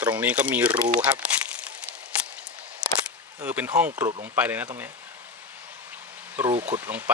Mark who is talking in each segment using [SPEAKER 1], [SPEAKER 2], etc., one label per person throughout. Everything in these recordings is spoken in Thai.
[SPEAKER 1] ตรงนี้ก็มีรูครับ เออ เป็นห้องกรุดลงไปเลยนะตรงนี้ รูขุดลงไป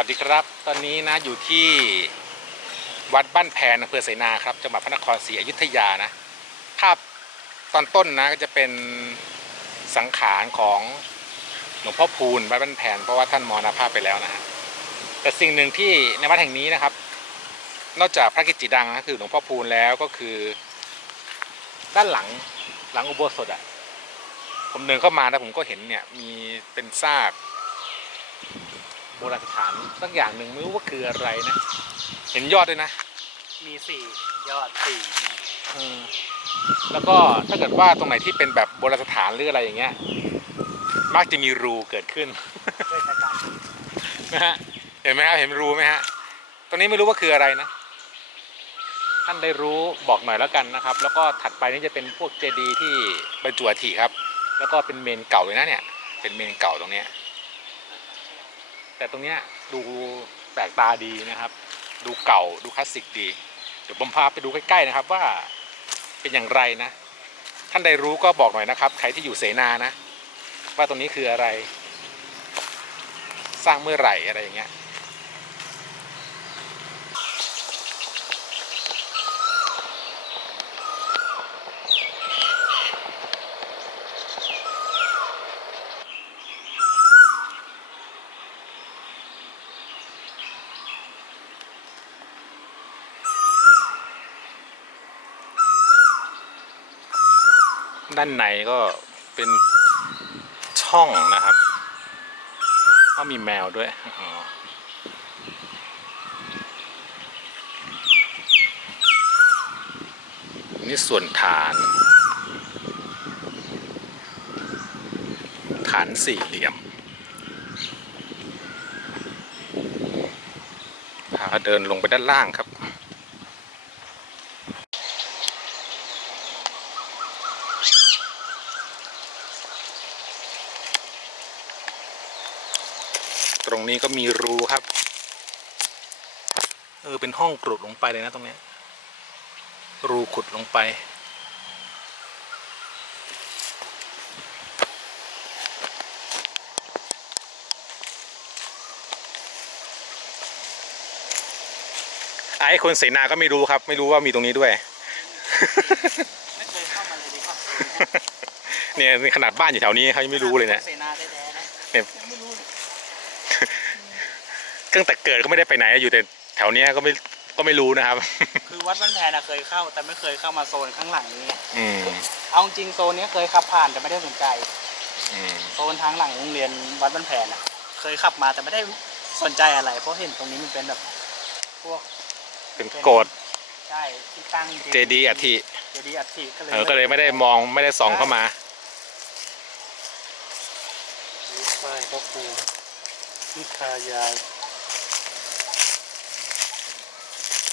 [SPEAKER 1] วัสดีครับ ตอนนี้นะอยู่ที่วัดบ้านแพนอำเภอเสนาครับจังหวัดพระนครศรีอยุธยานะภาพตอนต้นนะก็จะเป็นสังขารของหลวงพ่อพูนวัดบ้านแพนเพราะว่าท่านมรณภาพไปแล้วนะฮะแต่สิ่งหนึ่งที่ในวัดแห่งนี้นะครับ นอกจากพระกิจจิดังนะคือหลวงพ่อพูนแล้วก็คือ ด้านหลังหลังอุโบสถอะผมเดินเข้ามาแล้วผมก็เห็นเนี่ยมีเป็นซาก โบราณสถานสักอย่างหนึ่งไม่รู้ว่าคืออะไรนะ เห็นยอดด้วยนะ
[SPEAKER 2] มีสี่ยอดสี่
[SPEAKER 1] อืมแล้วก็ถ้าเกิดว่าตรงไหนที่เป็นแบบโบราณสถานหรืออะไรอย่างเงี้ย มักจะมีรูเกิดขึ้น
[SPEAKER 2] ด้วยการ
[SPEAKER 1] นะฮะเห็นไหมครับเห็นรูไหมฮะตรงนี้ไม่รู้ว่าคืออะไรนะ ท่านได้รู้บอกหน่อยแล้วกันนะครับ แล้วก็ถัดไปนี่จะเป็นพวกเจดีย์ที่บรรจุอัฐิครับ แล้วก็เป็นเมนเก่าเลยนะเนี่ย เป็นเมนเก่าตรงเนี้ย แต่ตรงเนี้ยดูแปลกตาดีนะครับ ดูเก่าดูคลาสสิกดี เดี๋ยวผมพาไปดูใกล้ๆนะครับว่าเป็นอย่างไรนะ ท่านใดรู้ก็บอกหน่อยนะครับ ใครที่อยู่เสนานะ ว่าตรงนี้คืออะไร สร้างเมื่อไหร่อะไรอย่างเงี้ย ด้านในก็เป็นช่องนะครับก็มีแมวด้วยนี่ส่วนฐาน ฐานสี่เหลี่ยมพาเดินลงไปด้านล่างครับ รงนี้ก็มีรูครับ เออ เป็นห้องกรุดลงไปเลยนะตรงเนี้ยรูขุดลงไป ไอ้คนเสนาก็ไม่รู้ครับ ไม่รู้ว่ามีตรงนี้ด้วย
[SPEAKER 2] ไม่เคยเข้ามาเลยดีกว่า
[SPEAKER 1] เนี่ยนี่ขนาดบ้านอยู่แถวนี้เขายังไม่รู้เลยเนี่ย
[SPEAKER 2] เสนาแท้ๆนะ
[SPEAKER 1] เนี่ย
[SPEAKER 2] ยังไม่รู้เลย
[SPEAKER 1] ตั้งแต่เกิดก็ไม่ได้ไปไหนอยู่แต่แถวเนี้ยก็ไม่ก็ไม่รู้นะครับ
[SPEAKER 2] คือวัดบ้านแพนอะเคยเข้า แต่ไม่เคยเข้ามาโซนข้างหลังนี้ไง
[SPEAKER 1] อืม
[SPEAKER 2] เอาจริงโซนเนี้ยเคยขับผ่านแต่ไม่ได้สนใจ
[SPEAKER 1] อืม
[SPEAKER 2] โซนทางหลังโรงเรียนวัดบ้านแพนอะเคยขับมาแต่ไม่ได้สนใจอะไร เพราะเห็นตรงนี้มันเป็นแบบพวก
[SPEAKER 1] เป็นโกด
[SPEAKER 2] ใช่ที่ตั้ง
[SPEAKER 1] เจดีย์อัฐิ
[SPEAKER 2] เจดีย์อัฐิก็เลย
[SPEAKER 1] เออก็เลยไม่ได้มองไม่ได้ส่องเข้ามา
[SPEAKER 2] ใช่พ่อครูนิทายาย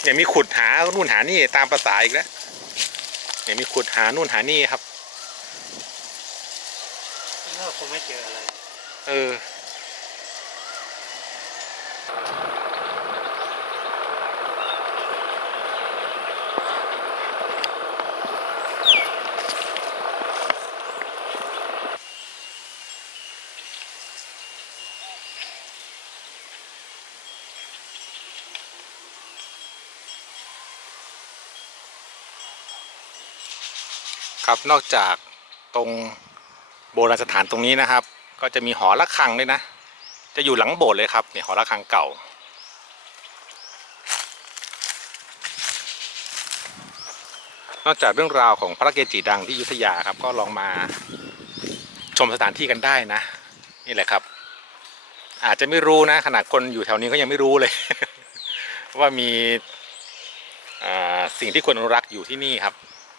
[SPEAKER 1] เนี่ยมีขุดหานู่นหานี่ตามภาษาอีกแล้วเนี่ยมีขุดหานู่นหานี่ครับ
[SPEAKER 2] เราคงไม่เจออะไร
[SPEAKER 1] เออ ครับนอกจากตรงโบราณสถานตรงนี้นะครับ ก็จะมีหอระฆังด้วยนะ จะอยู่หลังโบสถ์เลยครับเนี่ยหอระฆังเก่า นอกจากเรื่องราวของพระเกจิดังที่ยุธยาครับก็ลองมาชมสถานที่กันได้นะ นี่แหละครับ อาจจะไม่รู้นะขนาดคนอยู่แถวนี้ก็ยังไม่รู้เลย ว่ามีสิ่งที่ควรอนุรักษ์อยู่ที่นี่ครับ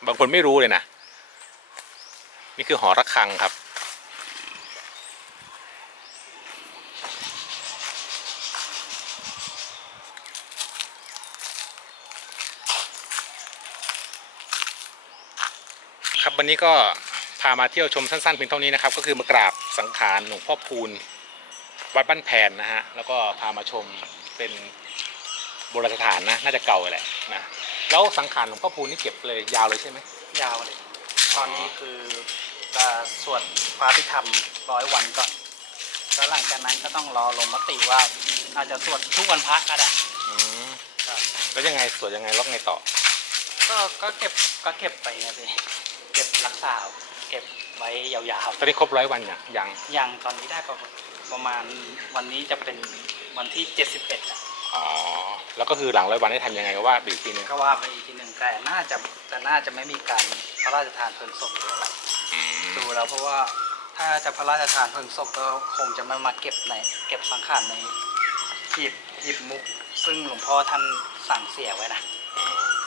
[SPEAKER 1] บางคนไม่รู้เลยนะ นี่คือหอระฆังครับ ครับวันนี้ก็พามาเที่ยวชมสั้นๆเพียงเท่านี้นะครับ ก็คือมากราบสังขารหลวงพ่อพูนวัดบ้านแพนนะฮะแล้วก็พามาชมเป็นโบราณสถานนะน่าจะเก่าแหละนะแล้วสังขารหลวงพ่อพูนนี่เก็บเลยยาวเลยใช่ไหม
[SPEAKER 2] ยาวเลย ตอนนี้คือ สวดพระพิธรรมร้อยวันก่อนแล้วหลังจากนั้นก็ต้องรอลงมติว่าอาจจะสวดทุกวันพระก็ได้
[SPEAKER 1] อืม
[SPEAKER 2] ครับ
[SPEAKER 1] แล้วยังไงสวดยังไงแล้วไงต่อ
[SPEAKER 2] ก็ก็เก็บก็เก็บไปนะสิเก็บรักษาเก็บไว้ยาว
[SPEAKER 1] ตอนนี้ครบร้อยวันอย่างยัง
[SPEAKER 2] ๆอย่างตอนนี้ได้ประมาณประมาณวันนี้จะเป็นวันที่ 71อะ
[SPEAKER 1] อ๋อแล้วก็คือหลังร้อยวันได้ทำยังไงก็ว่าไปอีกทีนึง
[SPEAKER 2] ก็ว่าไปอีกทีหนึ่งแต่น่าจะแต่น่าจะไม่มีการพระราชทานเพลิงศพหรืออะไร
[SPEAKER 1] อืม
[SPEAKER 2] ดูแล้ว เพราะว่าถ้าจะพระราชทานเพลิงศพก็คงจะไม่มาเก็บในเก็บสังขารในหีบหีบมุก ซึ่งหลวงพ่อท่านสั่งเสียไว้นะ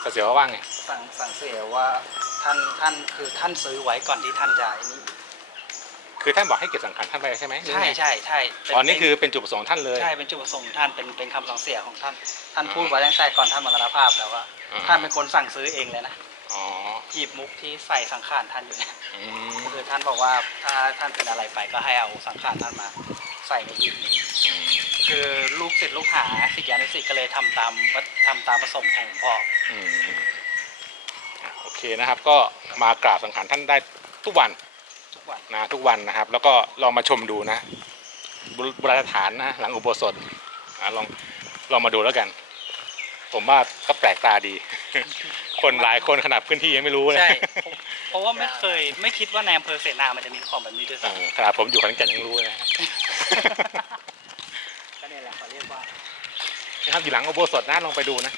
[SPEAKER 1] แต่เสียว่าว่าไง
[SPEAKER 2] สั่งสั่งเสียว่าท่านท่านคือท่านซื้อไว้ก่อนที่ท่านจะไอ้นี่
[SPEAKER 1] คือท่านบอกให้เก็บสังขารท่านไปใช่ไหมหรือ
[SPEAKER 2] ใช่
[SPEAKER 1] ไง
[SPEAKER 2] ใช่ใช่เป็
[SPEAKER 1] อ๋อนี่คือเป็นจุดประสงค์ท่านเลย
[SPEAKER 2] ใช่เป็นจุดประสงค์ท่านเป็นเป็นคำสั่งเสียของท่าน ท่านพูดไว้ตั้งแต่ก่อนท่านมรณภาพแล้วว่า
[SPEAKER 1] อ่า
[SPEAKER 2] ท่านเป็นคนสั่งซื้อเองเลยนะ
[SPEAKER 1] อ๋อ
[SPEAKER 2] หีบมุกที่ใส่สังขารท่านอยู่เนี่ย
[SPEAKER 1] อืม
[SPEAKER 2] คือท่านบอกว่าถ้าท่านเป็นอะไรไปก็ให้เอาสังขารท่านมา ใส่ในหีบนี้
[SPEAKER 1] อืม
[SPEAKER 2] คือลูกศิษย์ลูกหาศิษยานุศิษย์ก็เลยทำตามวัดทำตามประสงค์ของหลวงพ่อ
[SPEAKER 1] อืมอะโอเคนะครับ ก็มากราบสังขารท่านได้ทุกวัน
[SPEAKER 2] ทุกวัน
[SPEAKER 1] นะทุกวันนะครับ แล้วก็ลองมาชมดูนะบุโบราณสถานนะหลังอุโบสถนะลองลองมาดูแล้วกัน ผมว่าก็แปลกตาดี คนหลายคนขนาดพื้นที่ยังไม่รู้เลย
[SPEAKER 2] ใช่ผมเพราะว่าไม่เคยไม่คิดว่าในอำเภอเสนา มันจะมีของแบบนี้ด้วย
[SPEAKER 1] เอ
[SPEAKER 2] ซ้
[SPEAKER 1] อขนาดผมอยู่ขอนแก่นยังรู้เลยนะำ
[SPEAKER 2] ก็เนี่ยแหละเขาเรียกว่า
[SPEAKER 1] นะครับอยู่หลังอุโบสถนะลองไปดูนะ